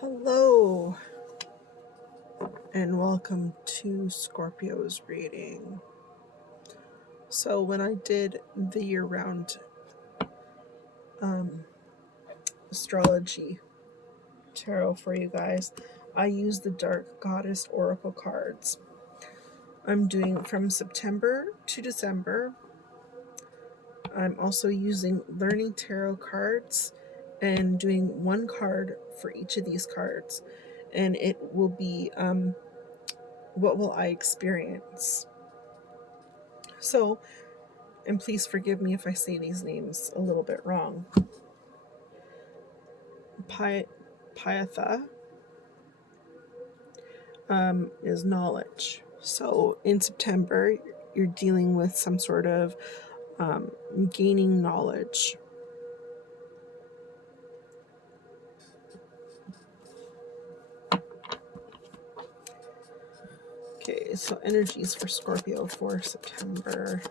Hello, and welcome to Scorpio's reading. So, when I did the year-round astrology tarot for you guys, I used the Dark Goddess Oracle cards. I'm doing from September to December. I'm also using Learning Tarot cards and doing one card for each of these cards, and it will be what will I experience. So, and please forgive me if I say these names a little bit wrong. Pyatha is knowledge. So in September, you're dealing with some sort of gaining knowledge. Okay, so energies for Scorpio for September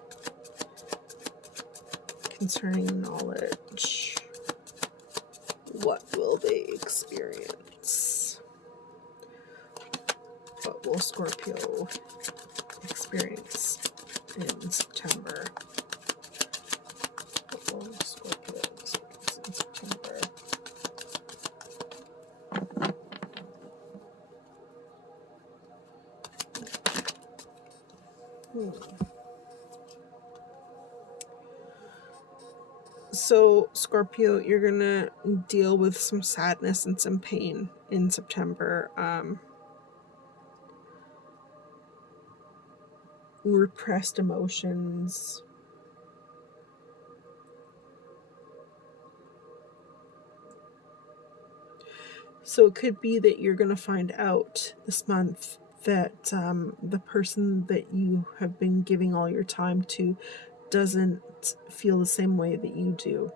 concerning knowledge. What will they experience? What will Scorpio experience in September? What will Scorpio experience in September? So, Scorpio, you're going to deal with some sadness and some pain in September. Repressed emotions. So, it could be that you're going to find out this month that the person that you have been giving all your time to doesn't feel the same way that you do.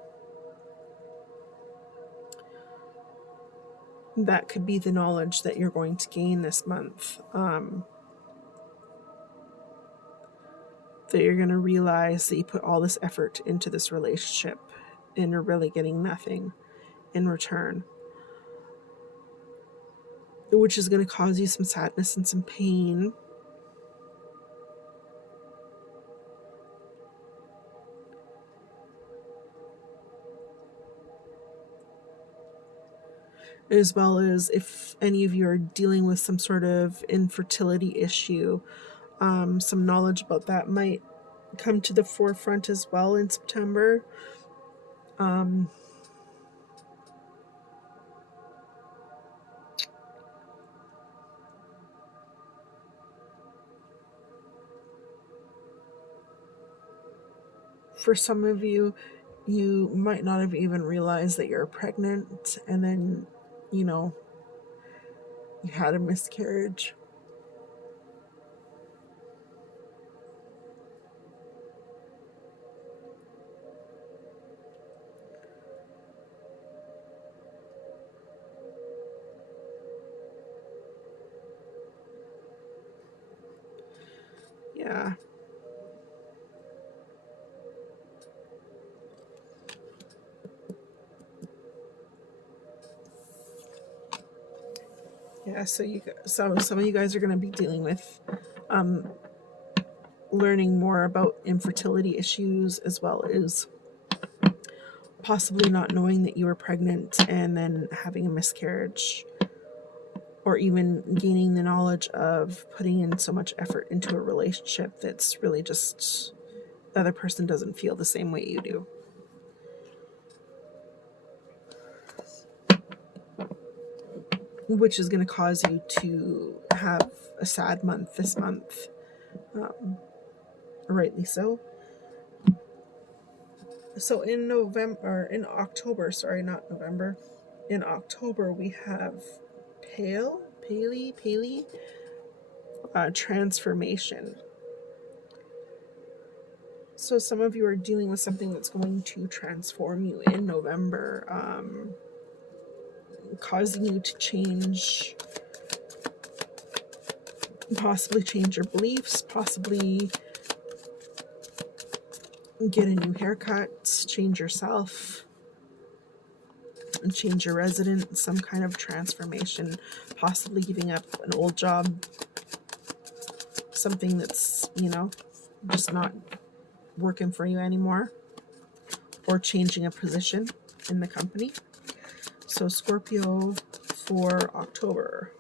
That could be the knowledge that you're going to gain this month. That you're going to realize that you put all this effort into this relationship and you're really getting nothing in return, which is going to cause you some sadness and some pain. As well as if any of you are dealing with some sort of infertility issue, some knowledge about that might come to the forefront as well in September. For some of you, you might not have even realized that you're pregnant, and then, you had a miscarriage. Yeah. Yeah, so some of you guys are going to be dealing with learning more about infertility issues, as well as possibly not knowing that you were pregnant and then having a miscarriage, or even gaining the knowledge of putting in so much effort into a relationship that's really just the other person doesn't feel the same way you do. Which is going to cause you to have a sad month this month. Rightly so. So in October, in October we have Paley transformation. So some of you are dealing with something that's going to transform you in November, causing you to possibly change your beliefs, possibly get a new haircut, change yourself. change your residence, some kind of transformation, possibly giving up an old job, something that's, you know, just not working for you anymore, or changing a position in the company. So Scorpio for October.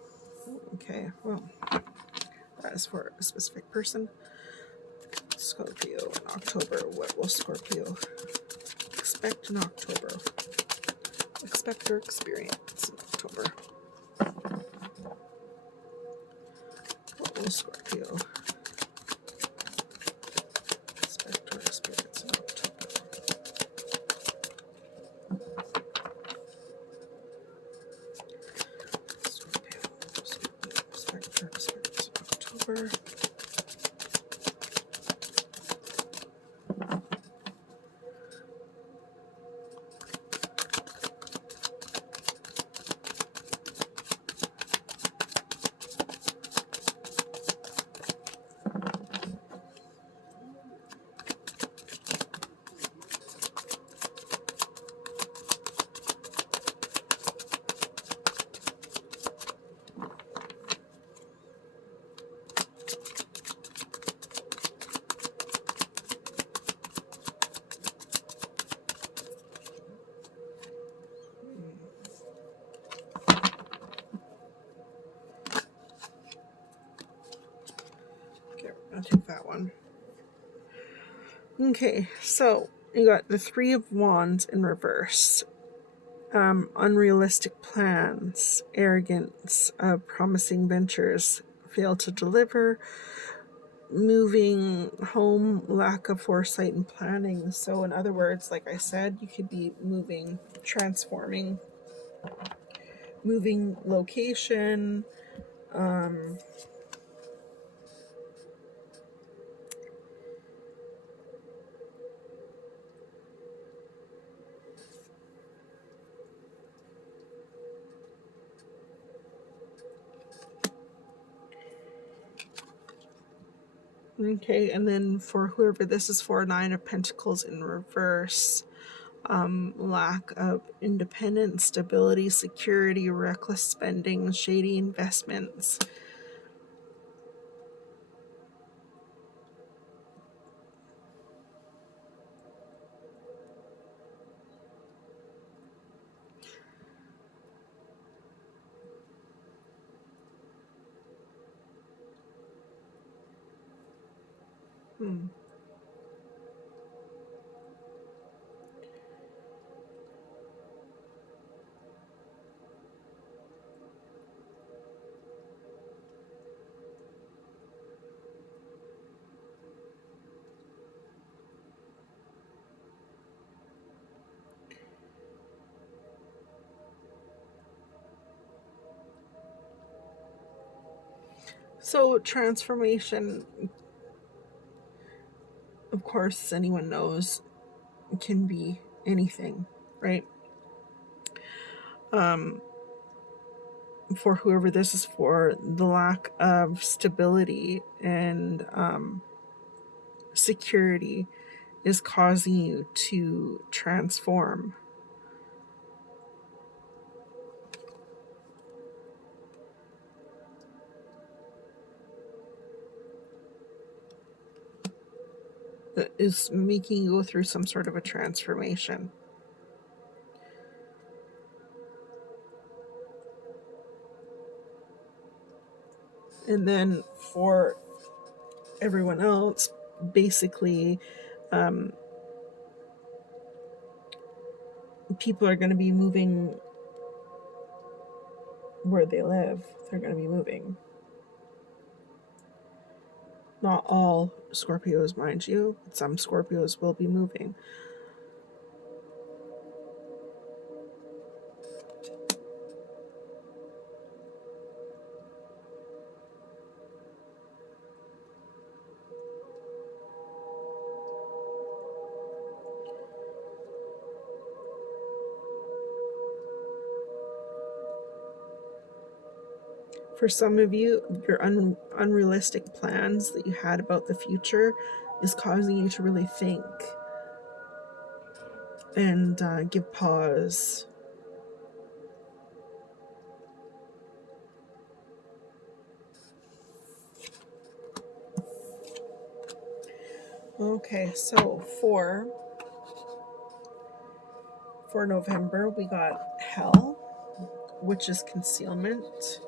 Okay, well, that is for a specific person. Scorpio in October. What will Scorpio expect in October? Expect or experience in October? What will Scorpio expect or experience in October? Scorpio, expect or experience in October. Okay, I'll take that one. Okay, so you got the Three of Wands in reverse. Unrealistic plans, arrogance, promising ventures fail to deliver, moving home, lack of foresight and planning. So in other words, like I said, you could be moving, transforming, moving location, okay, and then for whoever this is for, Nine of Pentacles in reverse. Lack of independence, stability, security, reckless spending, shady investments. So transformation, of course, anyone knows, can be anything, right? For whoever this is for, the lack of stability and security is causing you to transform. It is making you go through some sort of a transformation. And then for everyone else, basically, people are going to be moving where they live. They're going to be moving. Not all Scorpios, mind you. Some Scorpios will be moving. For some of you, your unrealistic plans that you had about the future is causing you to really think and give pause Okay, so for November, we got hell, which is concealment,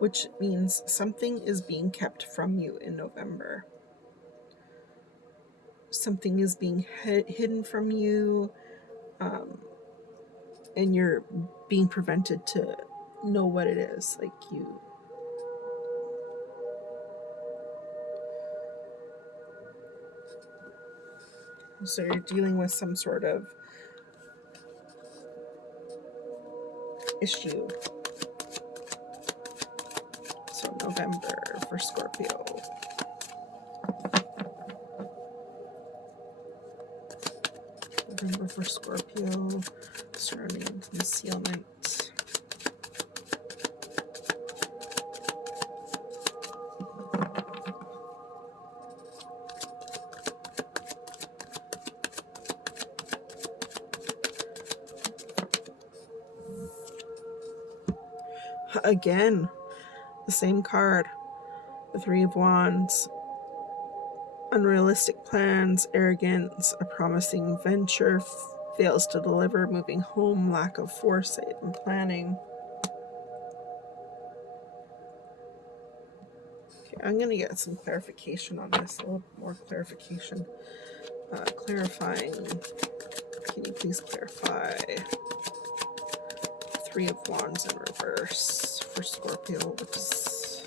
which means something is being kept from you in November. Something is being hidden from you, and you're being prevented to know what it is. Like you. So you're dealing with some sort of issue. So November for Scorpio. November for Scorpio, surrounding concealment. Again, the same card. The Three of Wands. Unrealistic plans, arrogance, a promising venture fails to deliver, moving home, lack of foresight and planning. Okay, I'm going to get some clarification on this, a little more clarification. Clarifying. Can you please clarify? Three of Wands in reverse for Scorpio. Whoops.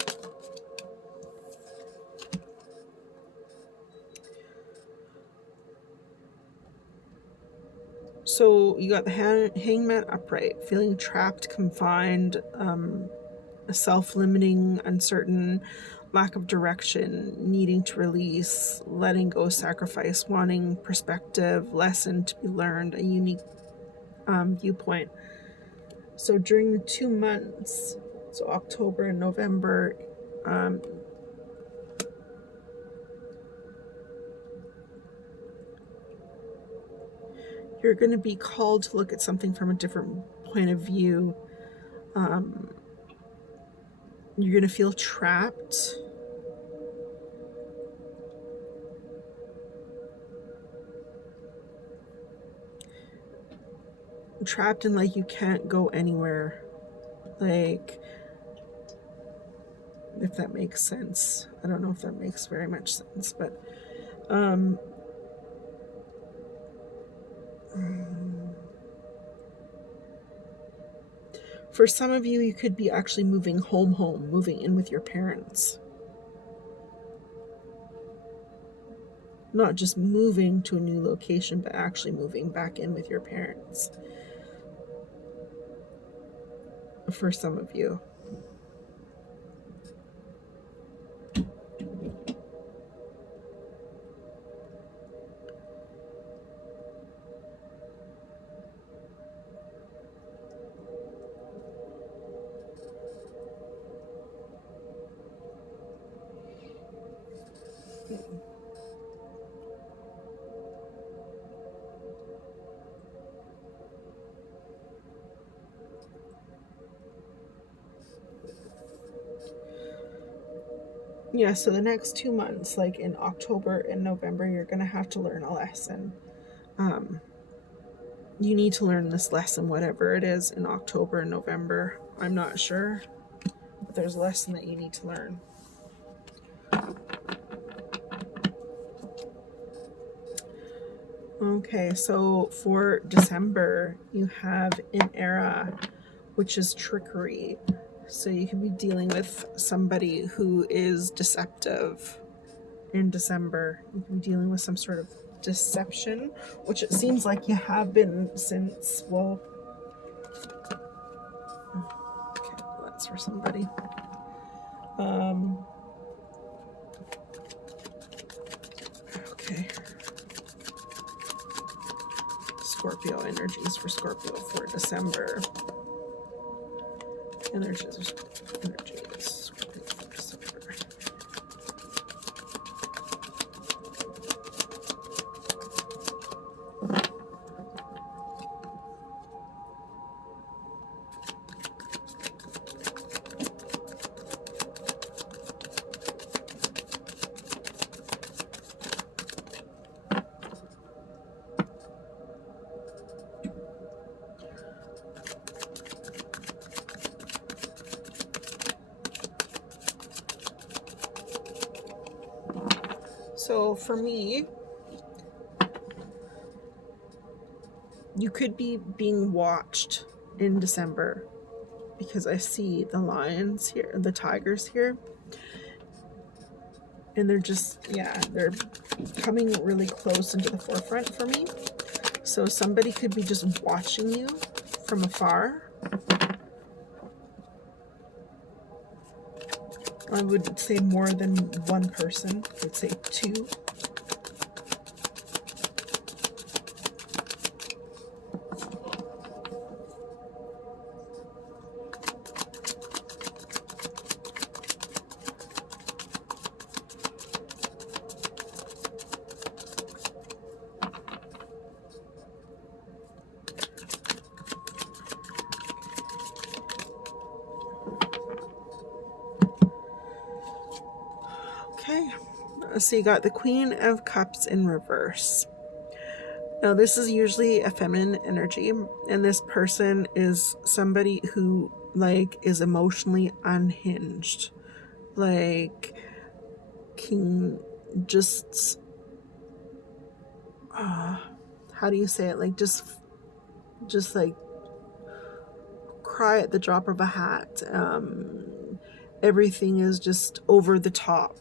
So you got the hangman upright, feeling trapped, confined, self-limiting, uncertain, lack of direction, needing to release, letting go, sacrifice, wanting perspective, lesson to be learned, a unique viewpoint. So during the 2 months, so October and November, you're going to be called to look at something from a different point of view. You're going to feel trapped. Trapped in like you can't go anywhere. Like, if that makes sense. I don't know if that makes very much sense, but for some of you, you could be actually moving home, moving in with your parents. Not just moving to a new location, but actually moving back in with your parents. For some of you. Yeah, so the next 2 months, like in October and November, you're going to have to learn a lesson. You need to learn this lesson, whatever it is, in October and November. I'm not sure, but there's a lesson that you need to learn. Okay, so for December, you have an era, which is trickery. So you can be dealing with somebody who is deceptive in December. You can be dealing with some sort of deception, which it seems like you have been since, well, okay, that's for somebody. Okay. Scorpio energies for Scorpio for December. Energies Scorpio for December. So for me, you could be being watched in December, because I see the lions here, the tigers here, and they're just, yeah, they're coming really close into the forefront for me. So somebody could be just watching you from afar. I would say more than one person. I would say two. Okay, so you got the Queen of Cups in reverse. Now this is usually a feminine energy, and this person is somebody who is emotionally unhinged, can just how do you say it, just cry at the drop of a hat. Everything is just over the top.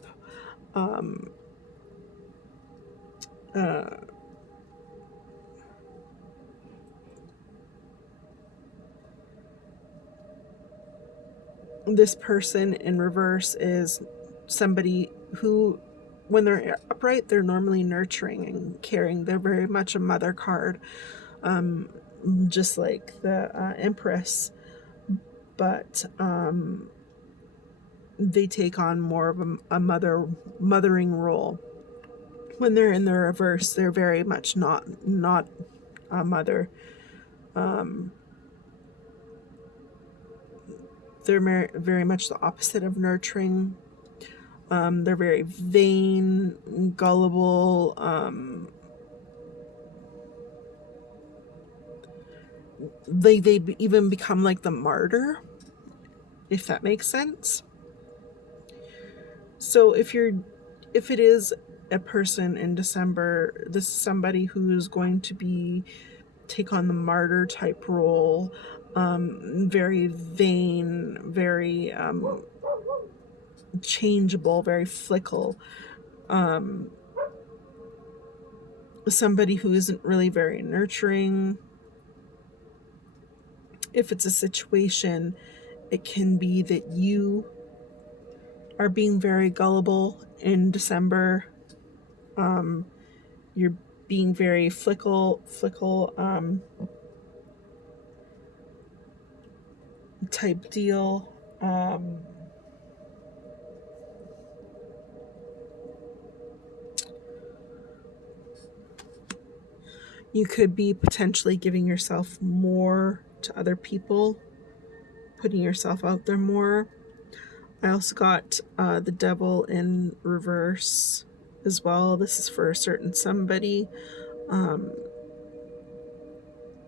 This person in reverse is somebody who, when they're upright, they're normally nurturing and caring. They're very much a mother card, just like the Empress, but they take on more of a mothering role. When they're in the reverse, they're very much not a mother. They're very much the opposite of nurturing. They're very vain, gullible. They even become like the martyr, if that makes sense. So if it is a person in December, this is somebody who's going to take on the martyr type role, very vain, very changeable, very fickle. Somebody who isn't really very nurturing. If it's a situation, it can be that you are being very gullible in December. You're being very fickle type deal. You could be potentially giving yourself more to other people, putting yourself out there more. I also got the Devil in reverse as well. This is for a certain somebody.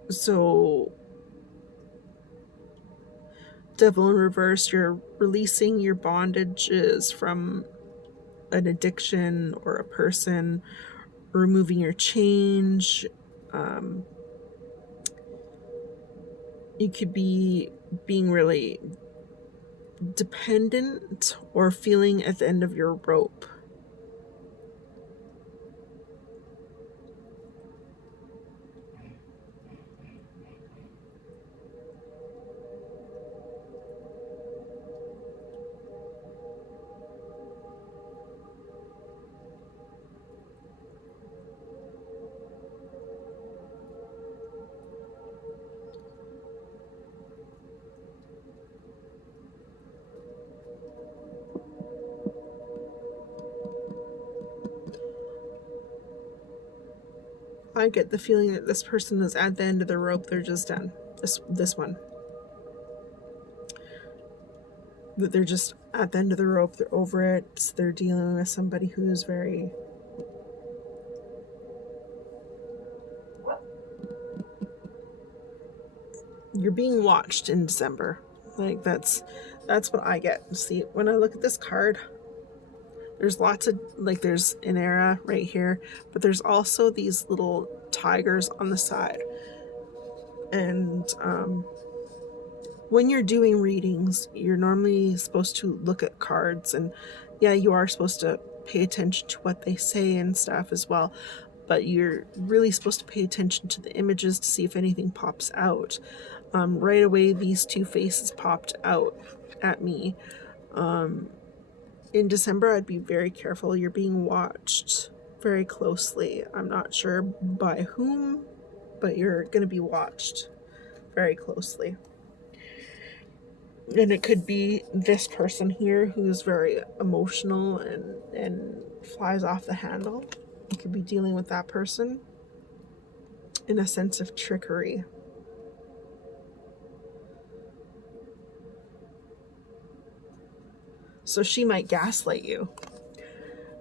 So Devil in reverse, you're releasing your bondages from an addiction or a person, removing your change. You could be being really dependent or feeling at the end of your rope. I get the feeling that this person is at the end of the rope. They're just done. This one. That they're just at the end of the rope. They're over it. They're dealing with somebody who's very... You're being watched in December. That's what I get. See, when I look at this card, There's lots of, like, there's an era right here, but there's also these little tigers on the side. And when you're doing readings, you're normally supposed to look at cards, and yeah, you are supposed to pay attention to what they say and stuff as well, but you're really supposed to pay attention to the images to see if anything pops out. Right away, these two faces popped out at me. In December, I'd be very careful. You're being watched very closely. I'm not sure by whom, but you're going to be watched very closely. And it could be this person here who's very emotional and flies off the handle. You could be dealing with that person in a sense of trickery. So she might gaslight you.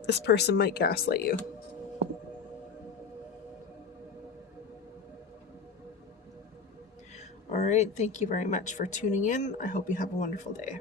This person might gaslight you. All right, thank you very much for tuning in. I hope you have a wonderful day.